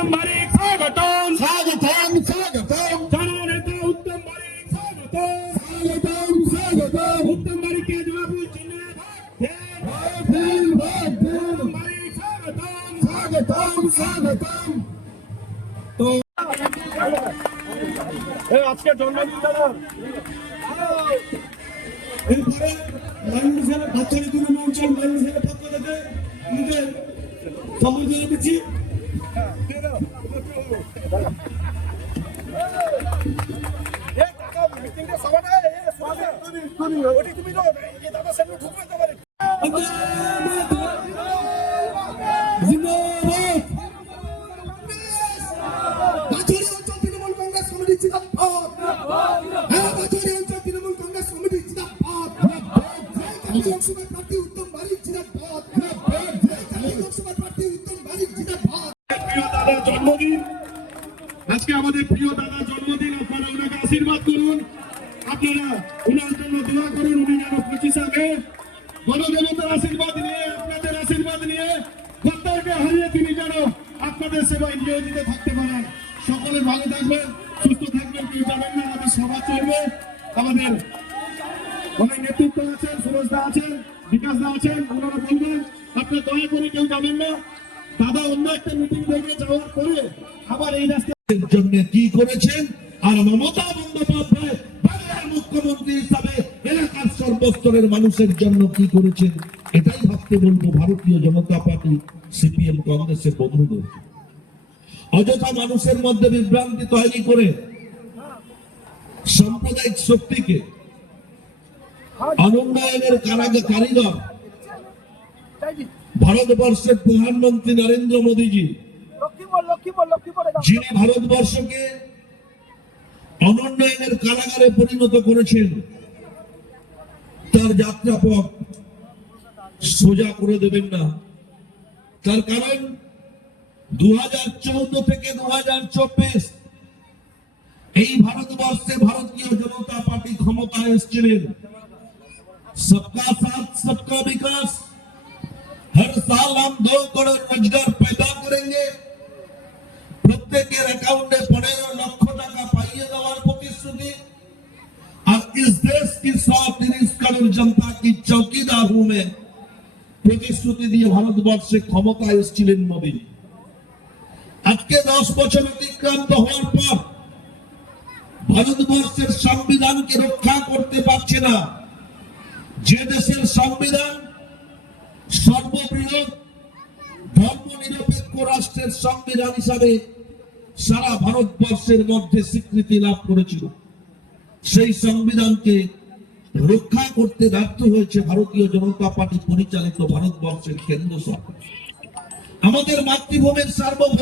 स्वागतम स्वागतम स्वागतम जननेता उत्तम बारिक स्वागतम स्वागतम स्वागतम उत्तम बारिक के जवाब स्वागतम स्वागतम स्वागतम तो आज के जन्मदिन এরপরে মানুষের বাচ্চাদের জন্য মঞ্চল মানুষের পক্ষ থেকে আমাদের সম্বোধন দিচ্ছি জন্মদিন আজকে আমাদের প্রিয় দাদার জন্মদিন আপনারা ওনাকে আশীর্বাদ করুন আপনারা ওনার জন্য দোয়া করুন উনি যেন 25 আগে গণদেবতার আশীর্বাদ নিয়ে আপনাদের আশীর্বাদ নিয়ে গদ্দারকে হারিয়ে তিনি যেন আপনাদের সেবায় নিয়োজিত থাকতে পারেন সকলে ভালো থাকবেন সুস্থ থাকবেন কেউ যাবেন না আমাদের সভা চলবে আমাদের অনেক নেতৃত্ব আছেন সুরজদা আছেন বিকাশদা আছেন ওনারা বলবেন আপনারা দয়া করে কেউ যাবেন না দাদা অন্য একটা মিটিং থেকে যাওয়ার পরে আবার এই রাস্তার জন্য কি করেছেন আর মমতা বন্দ্যোপাধ্যায় বাংলার মুখ্যমন্ত্রী হিসাবে এলাকার সর্বস্তরের মানুষের জন্য কি করেছেন এটাই ভাবতে বলবো ভারতীয় জনতা পার্টি সিপিএম কংগ্রেসের বন্ধুদের অযথা মানুষের মধ্যে বিভ্রান্তি তৈরি করে সাম্প্রদায়িক শক্তিকে অনুন্নয়নের কারিগর ভারতবর্ষের প্রধানমন্ত্রী নরেন্দ্র মোদীজি যিনি ভারতবর্ষকে অনুন্নয়নের কারাগারে পরিণত করেছেন তার যাত্রাপথ সোজা করে দেবেন না তার কারণ 2014 থেকে 2024 এই ভারতবর্ষে ভারতীয় জনতা পার্টি ক্ষমতায় এসেছিলেন सबका साथ सबका विकास हर साल हम 2 करोड़ रोजगार पैदा करेंगे प्रत्येकेर अकाउंटे 15 लक्ष टाका पाइए देवार प्रतिश्रुति और इस देश की 130 करोड़ जनता की चौकीदार हूं मैं प्रतिश्रुति दिए भारतवर्षे क्षमताয় এসেছিলেন মোদী আজকে 10 বছর অতিক্রান্ত হওয়ার পর ভারতবর্ষের সংবিধানকে রক্ষা করতে পারছে না যে দেশের সংবিধান সর্ববৃহৎ ধর্মনিরপেক্ষ রাষ্ট্রের সংবিধান হিসাবে সারা ভারতবর্ষের মধ্যে স্বীকৃতি লাভ করেছিল সেই সংবিধানকে রক্ষা করতে ব্যর্থ হয়েছে ভারতীয় জনতা পার্টি পরিচালিত ভারতবর্ষের কেন্দ্র সরকার আমাদের মাতৃভূমির সার্বভৌম